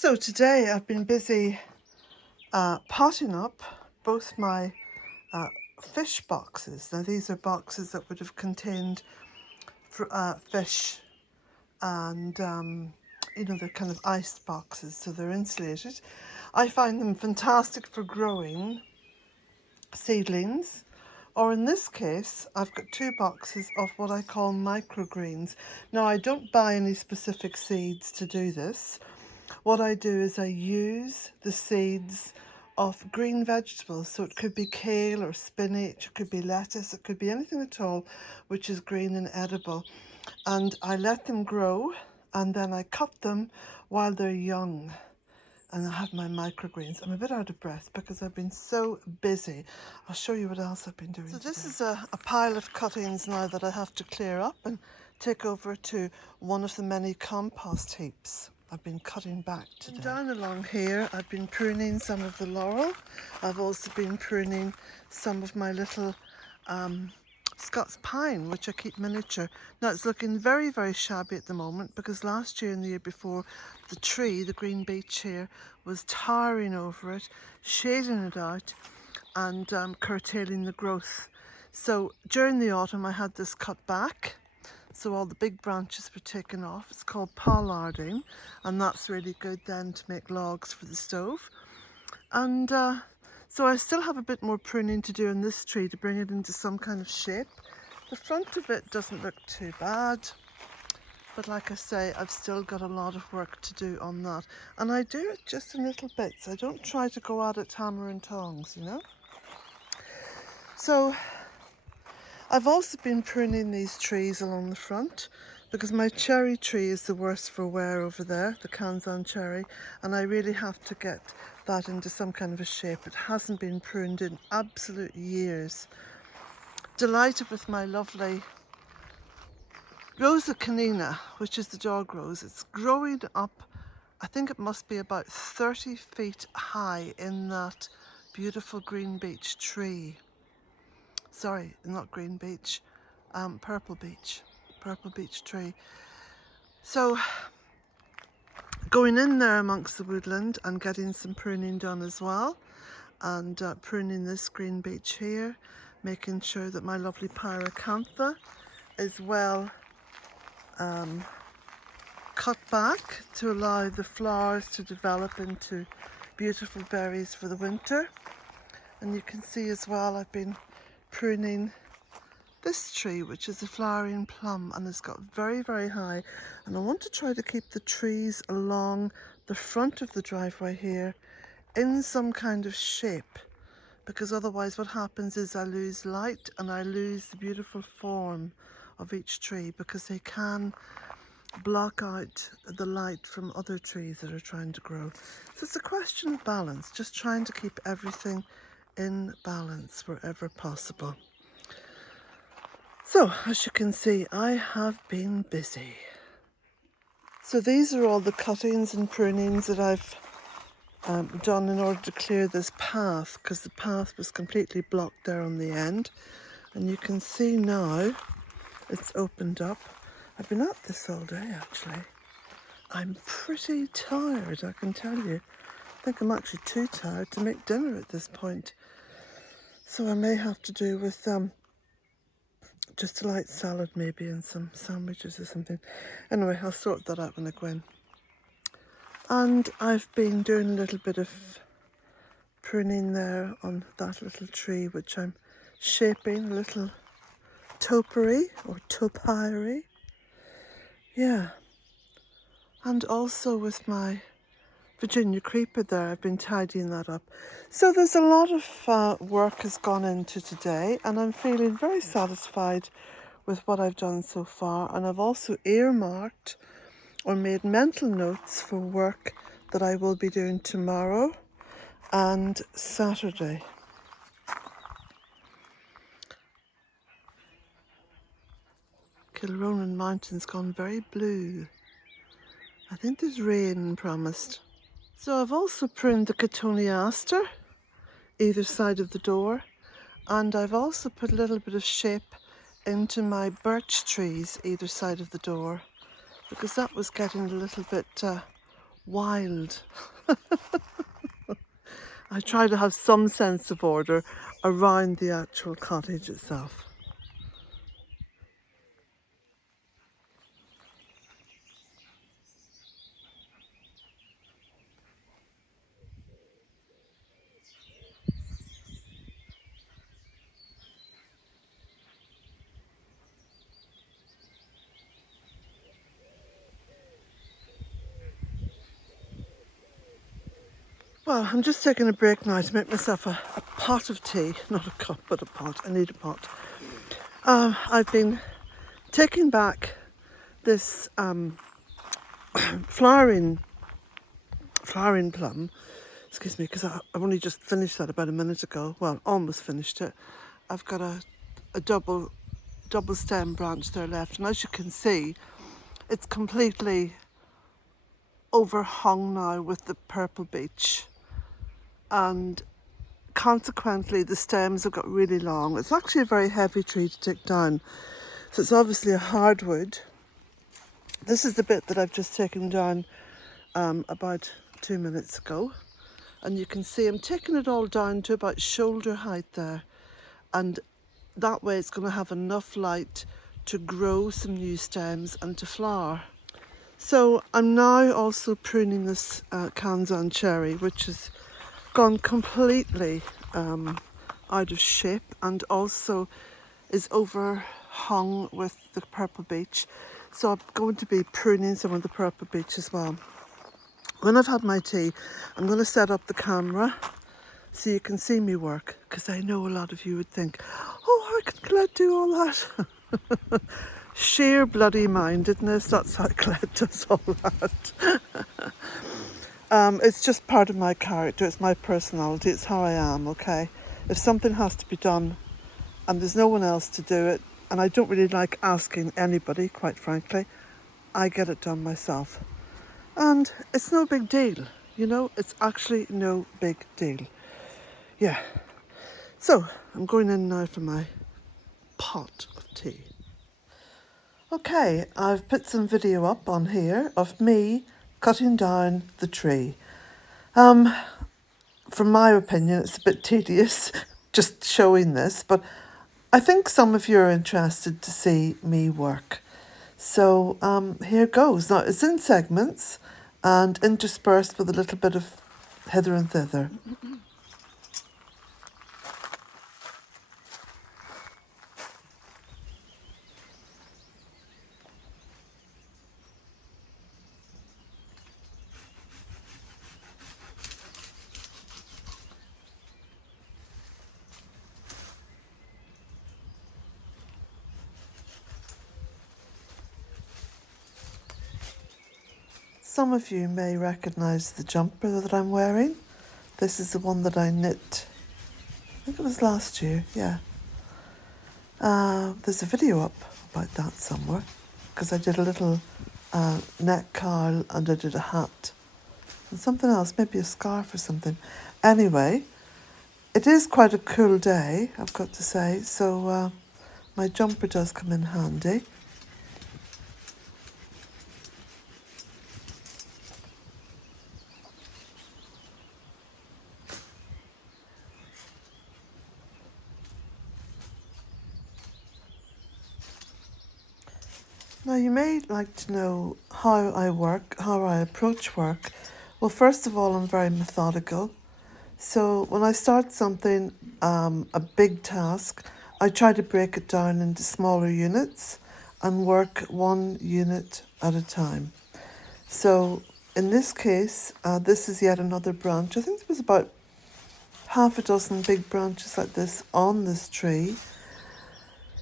So today I've been busy potting up both my fish boxes. Now these are boxes that would have contained fish and they're kind of ice boxes, so they're insulated. I find them fantastic for growing seedlings, or in this case I've got two boxes of what I call microgreens. Now I don't buy any specific seeds to do this. What I do is I use the seeds of green vegetables, so it could be kale or spinach, it could be lettuce, it could be anything at all which is green and edible, and I let them grow and then I cut them while they're young. And I have my microgreens. I'm a bit out of breath because I've been so busy. I'll show you what else I've been doing. So this is a pile of cuttings now that I have to clear up and take over to one of the many compost heaps I've been cutting back today. And down along here I've been pruning some of the laurel. I've also been pruning some of my little Scots pine, which I keep miniature. Now it's looking very, very shabby at the moment because last year and the year before the tree, the green beech here, was towering over it, shading it out and curtailing the growth. So during the autumn I had this cut back, so all the big branches were taken off. It's called pollarding, and that's really good then to make logs for the stove. And so I still have a bit more pruning to do in this tree to bring it into some kind of shape. The front of it doesn't look too bad, but like I say, I've still got a lot of work to do on that. And I do it just in little bits. I don't try to go at it hammer and tongs, you know. So I've also been pruning these trees along the front because my cherry tree is the worst for wear over there, the Kansan cherry, and I really have to get that into some kind of a shape. It hasn't been pruned in absolute years. Delighted with my lovely Rosa canina, which is the dog rose. It's growing up, I think it must be about 30 feet high in that beautiful green beech tree. Sorry, not green beech, purple beech tree. So going in there amongst the woodland and getting some pruning done as well, and pruning this green beech here, making sure that my lovely pyracantha is well cut back to allow the flowers to develop into beautiful berries for the winter. And you can see as well I've been pruning this tree, which is a flowering plum, and it's got very, very high, and I want to try to keep the trees along the front of the driveway here in some kind of shape, because otherwise what happens is I lose light and I lose the beautiful form of each tree, because they can block out the light from other trees that are trying to grow. So it's a question of balance, just trying to keep everything in balance wherever possible. So, as you can see, I have been busy. So these are all the cuttings and prunings that I've done in order to clear this path, because the path was completely blocked there on the end. And you can see now it's opened up. I've been at this all day actually. I'm pretty tired, I can tell you. I think I'm actually too tired to make dinner at this point. So I may have to do with just a light salad maybe and some sandwiches or something. Anyway, I'll sort that out when I go in. And I've been doing a little bit of pruning there on that little tree, which I'm shaping, a little topiary or topiary. Yeah. And also with my Virginia creeper there, I've been tidying that up. So there's a lot of work has gone into today, and I'm feeling very satisfied with what I've done so far. And I've also earmarked or made mental notes for work that I will be doing tomorrow and Saturday. Kilronan Mountain's gone very blue. I think there's rain promised. So I've also pruned the Cotoneaster either side of the door, and I've also put a little bit of shape into my birch trees either side of the door, because that was getting a little bit wild. I try to have some sense of order around the actual cottage itself. Well, I'm just taking a break now to make myself a pot of tea. Not a cup, but a pot. I need a pot. I've been taking back this flowering plum. Excuse me, because I've only just finished that about a minute ago. Well, almost finished it. I've got a double stem branch there left, and as you can see, it's completely overhung now with the purple beech, and consequently the stems have got really long. It's actually a very heavy tree to take down, so it's obviously a hardwood. This is the bit that I've just taken down about 2 minutes ago, and you can see I'm taking it all down to about shoulder height there, and that way it's going to have enough light to grow some new stems and to flower. So I'm now also pruning this Kanzan cherry, which has gone completely out of shape and also is overhung with the purple beech. So I'm going to be pruning some of the purple beech as well. When I've had my tea, I'm going to set up the camera so you can see me work, because I know a lot of you would think, oh, how can Colette do all that? Sheer bloody mindedness, that's how Colette does all that. It's just part of my character, it's my personality, it's how I am, okay? If something has to be done and there's no one else to do it, and I don't really like asking anybody, quite frankly, I get it done myself. And it's no big deal, you know, it's actually no big deal. Yeah. So, I'm going in now for my pot of tea. Okay, I've put some video up on here of me cutting down the tree. From my opinion, it's a bit tedious just showing this, but I think some of you are interested to see me work. So here goes. Now, it's in segments and interspersed with a little bit of hither and thither. Some of you may recognise the jumper that I'm wearing. This is the one that I knit, I think it was last year, yeah. There's a video up about that somewhere, because I did a little neck cowl and I did a hat and something else, maybe a scarf or something. Anyway, it is quite a cool day, I've got to say, so my jumper does come in handy. Now, you may like to know how I work, how I approach work. Well, first of all, I'm very methodical. So when I start something, a big task, I try to break it down into smaller units and work one unit at a time. So in this case, this is yet another branch. I think there was about half a dozen big branches like this on this tree.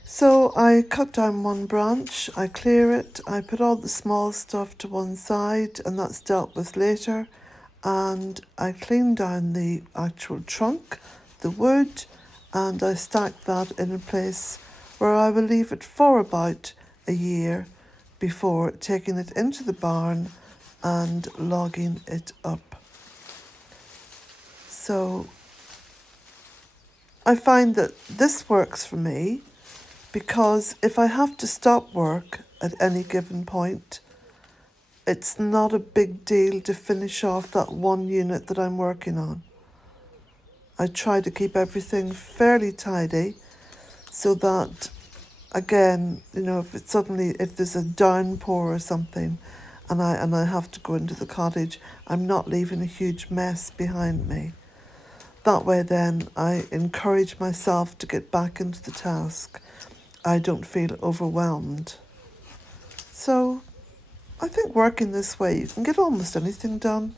So I cut down one branch, I clear it, I put all the small stuff to one side, and that's dealt with later, and I clean down the actual trunk, the wood, and I stack that in a place where I will leave it for about a year before taking it into the barn and logging it up. So I find that this works for me, because if I have to stop work at any given point, it's not a big deal to finish off that one unit that I'm working on. I try to keep everything fairly tidy so that, again, you know, if there's a downpour or something and I have to go into the cottage, I'm not leaving a huge mess behind me. That way then I encourage myself to get back into the task. I don't feel overwhelmed. So I think working this way, you can get almost anything done.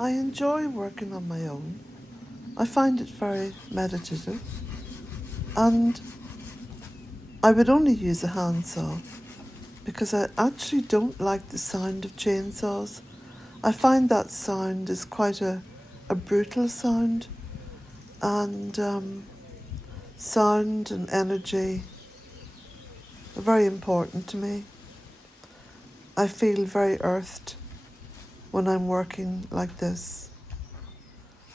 I enjoy working on my own. I find it very meditative, and I would only use a handsaw because I actually don't like the sound of chainsaws. I find that sound is quite a brutal sound, and sound and energy are very important to me. I feel very earthed when I'm working like this.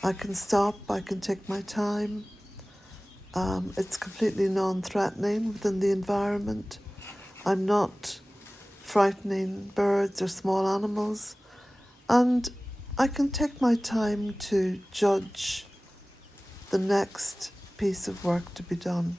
I can stop, I can take my time. It's completely non-threatening within the environment. I'm not frightening birds or small animals, and I can take my time to judge the next piece of work to be done.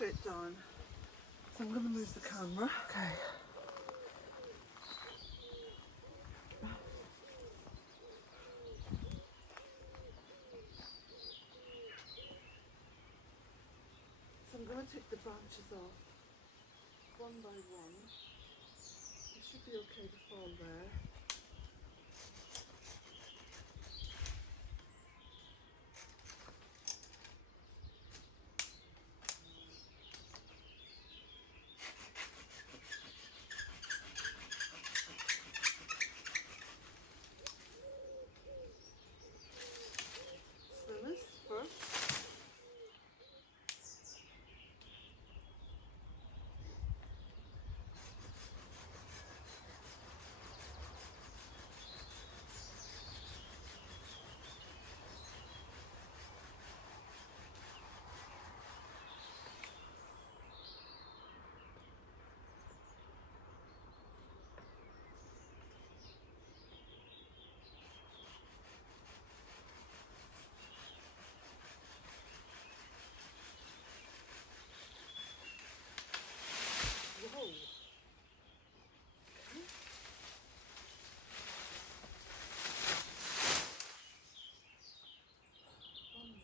straight down. So I'm going to move the camera. Okay. So I'm going to take the branches off one by one. They should be okay to fall there. Slimmest first. Whoa. Okay. One more.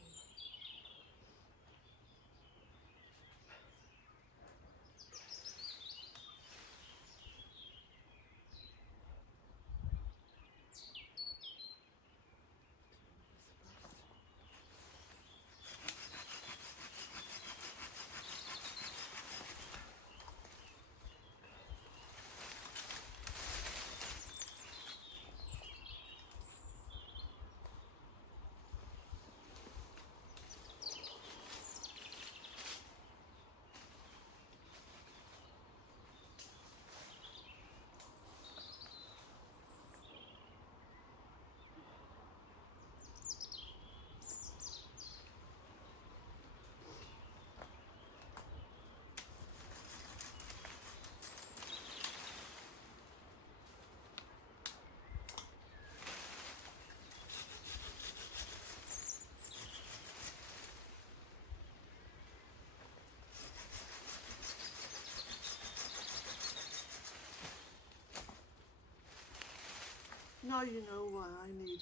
Now you know why I need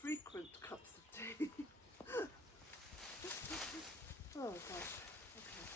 frequent cups of tea. Oh gosh, okay.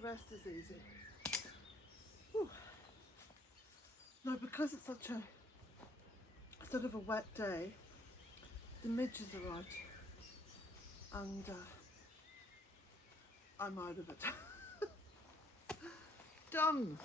the rest is easy. Whew. Now, because it's such a sort of a wet day, the midges are out, and I'm out of it. Done.